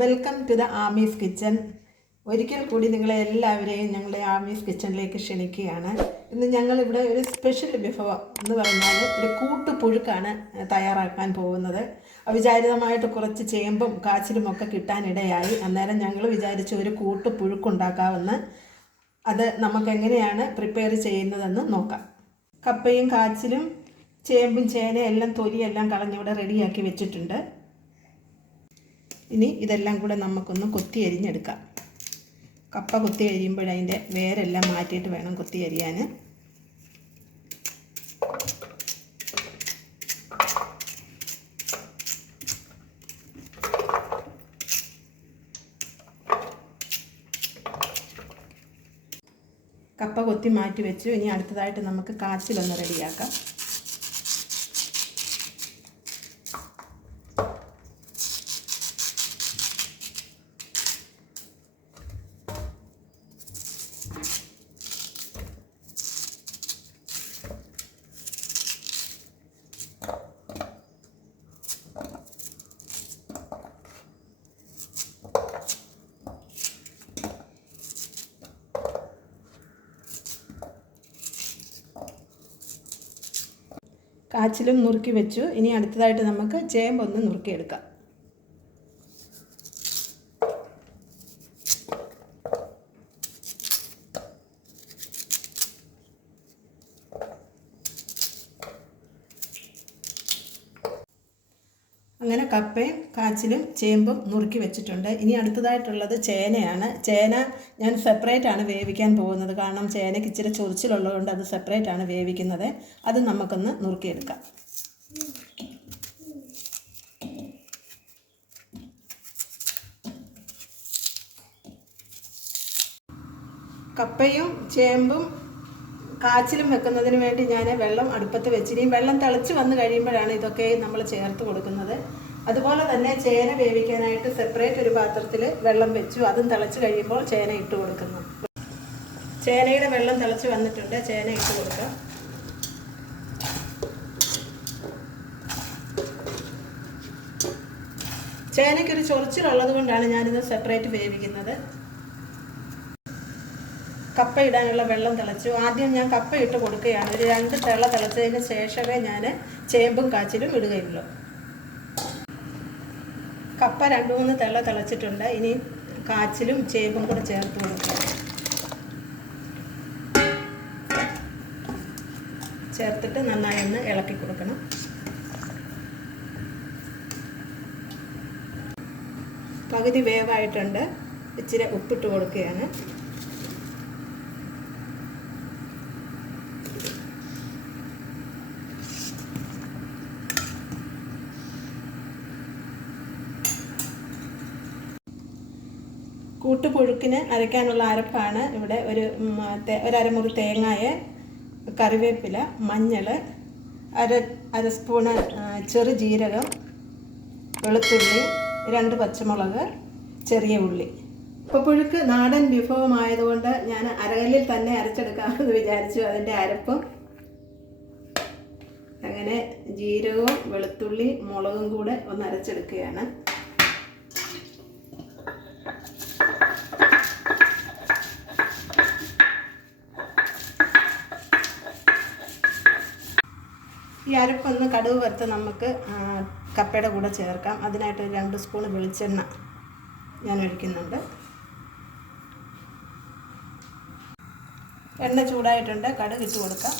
Welcome to the Amees kitchen ഒരിക്കൽ കൂടി നിങ്ങളെ എല്ലാവരെയും ഞങ്ങളുടെ ആമീസ് കിച്ചണിലേക്ക് ക്ഷണിക്കുകയാണ്. ഇന്ന് ഞങ്ങളിവിടെ ഒരു സ്പെഷ്യൽ വിഭവം എന്ന് പറഞ്ഞാൽ ഒരു കൂട്ടുപുഴുക്കാണ് തയ്യാറാക്കാൻ പോകുന്നത്. അവിചാരിതമായിട്ട് കുറച്ച് ചേമ്പും കാച്ചിലും ഒക്കെ കിട്ടാനിടയായി. അന്നേരം ഞങ്ങൾ വിചാരിച്ച ഒരു കൂട്ടുപുഴുക്കുണ്ടാക്കാമെന്ന് അത് നമുക്ക് എങ്ങനെയാണ് പ്രിപ്പയർ ചെയ്യുന്നതെന്ന് നോക്കാം. കപ്പയും കാച്ചിലും ചേമ്പും ചേനയും എല്ലാം തൊലിയെല്ലാം കളഞ്ഞിവിടെ റെഡിയാക്കി വെച്ചിട്ടുണ്ട്. ഇനി ഇതെല്ലാം കൂടെ നമുക്കൊന്ന് കൊത്തി അരിഞ്ഞെടുക്കാം. കപ്പ കൊത്തി അരിയുമ്പോൾ അതിന്റെ വേരെല്ലാം മാറ്റിയിട്ട് വേണം കൊത്തി അരിയാൻ. കപ്പ കൊത്തി മാറ്റി വെച്ചു. ഇനി അടുത്തതായിട്ട് നമുക്ക് കാച്ചിലൊന്ന് റെഡിയാക്കാം. കാച്ചിലും നുറുക്കി വെച്ചു. ഇനി അടുത്തതായിട്ട് നമുക്ക് ചേമ്പൊന്ന് നുറുക്കിയെടുക്കാം. അങ്ങനെ കപ്പയും കാച്ചിലും ചേമ്പും നുറുക്കി വെച്ചിട്ടുണ്ട്. ഇനി അടുത്തതായിട്ടുള്ളത് ചേനയാണ്. ചേന ഞാൻ സെപ്പറേറ്റ് ആണ് വേവിക്കാൻ പോകുന്നത്. കാരണം ചേനയ്ക്ക് ഇച്ചിരി ചൊറിച്ചിലുള്ളതുകൊണ്ട് അത് സെപ്പറേറ്റ് ആണ് വേവിക്കുന്നത്. അത് നമുക്കൊന്ന് നുറുക്കിയെടുക്കാം. കപ്പയും ചേമ്പും കാച്ചിലും വെക്കുന്നതിന് വേണ്ടി ഞാൻ വെള്ളം അടുപ്പത്ത് വെച്ചിരിക്കും. വെള്ളം തിളച്ച് വന്ന് കഴിയുമ്പോഴാണ് ഇതൊക്കെ നമ്മൾ ചേർത്ത് കൊടുക്കുന്നത്. അതുപോലെ തന്നെ ചേന വേവിക്കാനായിട്ട് സെപ്പറേറ്റ് ഒരു പാത്രത്തിൽ വെള്ളം വെച്ചു. അതും തിളച്ച് കഴിയുമ്പോൾ ചേന ഇട്ട് കൊടുക്കുന്നു. ചേനയുടെ വെള്ളം തിളച്ച് വന്നിട്ടുണ്ട്. ചേന ഇട്ട് കൊടുക്കാം. ചേനയ്ക്കൊരു ചൊറിച്ചിലുള്ളത് കൊണ്ടാണ് ഞാനിത് സെപ്പറേറ്റ് വേവിക്കുന്നത്. കപ്പ ഇടാനുള്ള വെള്ളം തിളച്ചു. ആദ്യം ഞാൻ കപ്പ ഇട്ട് കൊടുക്കുകയാണ്. ഒരു രണ്ട് തിള തിളച്ചതിന് ശേഷമേ ഞാൻ ചേമ്പും കാച്ചിലും ഇടുകയുള്ളൂ. കപ്പ രണ്ട് മൂന്ന് തിള തിളച്ചിട്ടുണ്ട്. ഇനി കാച്ചിലും ചേമ്പും കൂടെ ചേർത്ത് കൊടുക്കുക ചേർത്തിട്ട് നന്നായി ഒന്ന് ഇളക്കി കൊടുക്കണം. പകുതി വേവായിട്ടുണ്ട്. ഇച്ചിരി ഉപ്പിട്ട് കൊടുക്കുകയാണ്. കൂട്ടുപുഴുക്കിന് അരയ്ക്കാനുള്ള അരപ്പാണ് ഇവിടെ ഒരു ഒരമുറി തേങ്ങായ കറിവേപ്പില മഞ്ഞൾ അര അര സ്പൂണ് ചെറു ജീരകം വെളുത്തുള്ളി രണ്ട് പച്ചമുളക് ചെറിയ ഉള്ളി. ഇപ്പോൾ പുഴുക്ക് നാടൻ വിഭവമായതുകൊണ്ട് ഞാൻ അരകല്ലിൽ തന്നെ അരച്ചെടുക്കാമെന്ന് വിചാരിച്ചു അതിന്റെ അരപ്പും. അങ്ങനെ ജീരകവും വെളുത്തുള്ളി മുളകും കൂടെ ഒന്ന് അരച്ചെടുക്കുകയാണ് ഈ അരപ്പൊന്ന് കടുവ് വറുത്ത് നമുക്ക് കപ്പയുടെ കൂടെ ചേർക്കാം. അതിനായിട്ട് രണ്ട് സ്പൂൺ വെളിച്ചെണ്ണ ഞാൻ ഒഴിക്കുന്നുണ്ട്. എണ്ണ ചൂടായിട്ടുണ്ട്. കടുക് ഇട്ട് കൊടുക്കാം.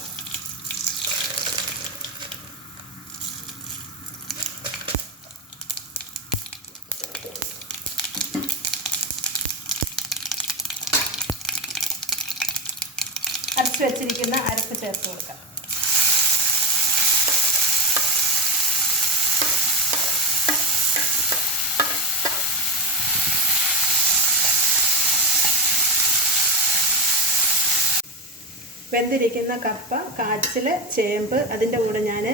അരച്ച് വെച്ചിരിക്കുന്ന അരപ്പ് ചേർത്ത് കൊടുക്കാം. വെന്തിരിക്കുന്ന കപ്പ കാച്ചിൽ ചേമ്പ് അതിന്റെ കൂടെ ഞാൻ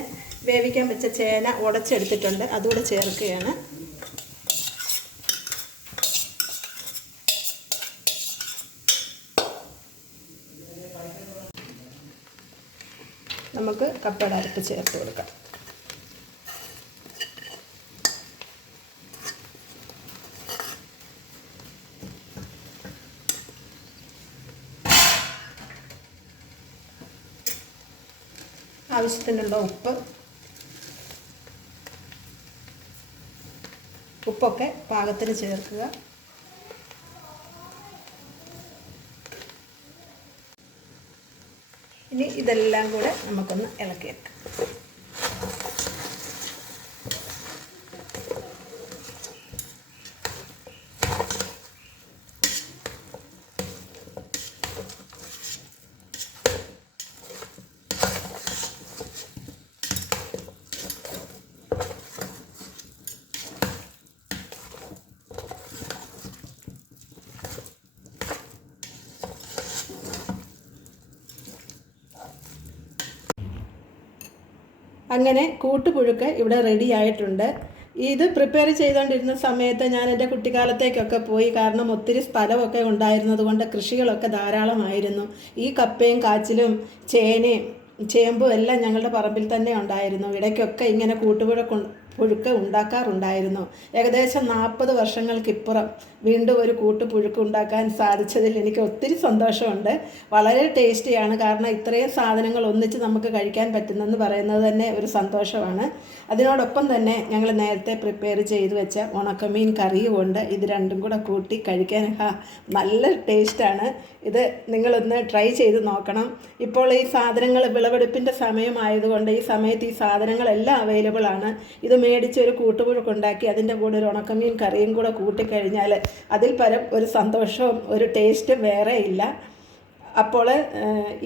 വേവിക്കാൻ വെച്ച ചേന ഉടച്ചെടുത്തിട്ടുണ്ട്. അതുകൂടെ ചേർക്കുകയാണ്. നമുക്ക് കപ്പയുടെ അരപ്പ് ചേർത്ത് കൊടുക്കാം. ആവശ്യത്തിനുള്ള ഉപ്പ്. ഉപ്പൊക്കെ പാകത്തിന് ചേർക്കുക. ഇനി ഇതെല്ലാം കൂടെ നമുക്കൊന്ന് ഇളക്കിയെടുക്കാം. അങ്ങനെ കൂട്ടുപുഴുക്ക് ഇവിടെ റെഡി ആയിട്ടുണ്ട്. ഇത് പ്രിപ്പയർ ചെയ്തുകൊണ്ടിരുന്ന സമയത്ത് ഞാൻ എന്റെ കുട്ടിക്കാലത്തേക്കൊക്കെ പോയി കാരണം ഒത്തിരി സ്ഥലമൊക്കെ ഉണ്ടായിരുന്നത് കൊണ്ട് കൃഷികളൊക്കെ ധാരാളമായിരുന്നു. ഈ കപ്പയും കാച്ചിലും ചേനയും ചേമ്പും എല്ലാം ഞങ്ങളുടെ പറമ്പിൽ തന്നെ ഉണ്ടായിരുന്നു. ഇടയ്ക്കൊക്കെ ഇങ്ങനെ കൂട്ടുപുഴക്ക് പുഴുക്ക് ഉണ്ടാക്കാറുണ്ടായിരുന്നു. ഏകദേശം നാൽപ്പത് വർഷങ്ങൾക്കിപ്പുറം വീണ്ടും ഒരു കൂട്ട് പുഴുക്ക് ഉണ്ടാക്കാൻ സാധിച്ചതിൽ എനിക്ക് ഒത്തിരി സന്തോഷമുണ്ട്. വളരെ ടേസ്റ്റിയാണ്. കാരണം ഇത്രയും സാധനങ്ങൾ ഒന്നിച്ച് നമുക്ക് കഴിക്കാൻ പറ്റുന്നെന്ന് പറയുന്നത് തന്നെ ഒരു സന്തോഷമാണ്. അതിനോടൊപ്പം തന്നെ ഞങ്ങൾ നേരത്തെ പ്രിപ്പയർ ചെയ്തു വെച്ച ഉണക്കമീൻ കറിയും ഉണ്ട്. ഇത് രണ്ടും കൂടെ കൂട്ടി കഴിക്കാൻ നല്ല ടേസ്റ്റാണ്. ഇത് നിങ്ങളൊന്ന് ട്രൈ ചെയ്ത് നോക്കണം. ഇപ്പോൾ ഈ സാധനങ്ങൾ വിളവെടുപ്പിന്റെ സമയമായതുകൊണ്ട് ഈ സമയത്ത് ഈ സാധനങ്ങളെല്ലാം അവൈലബിൾ ആണ്. ഇത് മേടിച്ച് ഒരു കൂട്ടുപുഴുക്കുണ്ടാക്കി അതിന്റെ കൂടെ ഒരു ഉണക്കമീൻ കറിയും കൂടെ കൂട്ടിക്കഴിഞ്ഞാൽ അതിൽ പരം ഒരു സന്തോഷവും ഒരു ടേസ്റ്റും വേറെ ഇല്ല. അപ്പോൾ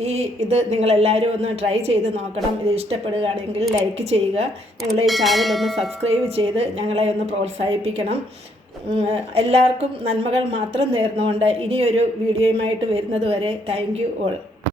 ഈ ഇത് നിങ്ങളെല്ലാവരും ഒന്ന് ട്രൈ ചെയ്ത് നോക്കണം. ഇത് ഇഷ്ടപ്പെടുകയാണെങ്കിൽ ലൈക്ക് ചെയ്യുക. ഞങ്ങളുടെ ഈ ചാനൽ ഒന്ന് സബ്സ്ക്രൈബ് ചെയ്ത് ഞങ്ങളെ ഒന്ന് പ്രോത്സാഹിപ്പിക്കണം. എല്ലാവർക്കും നന്മകൾ മാത്രം നേർന്നുകൊണ്ട് ഇനിയൊരു വീഡിയോയുമായിട്ട് വരുന്നത് വരെ താങ്ക് യു ഓൾ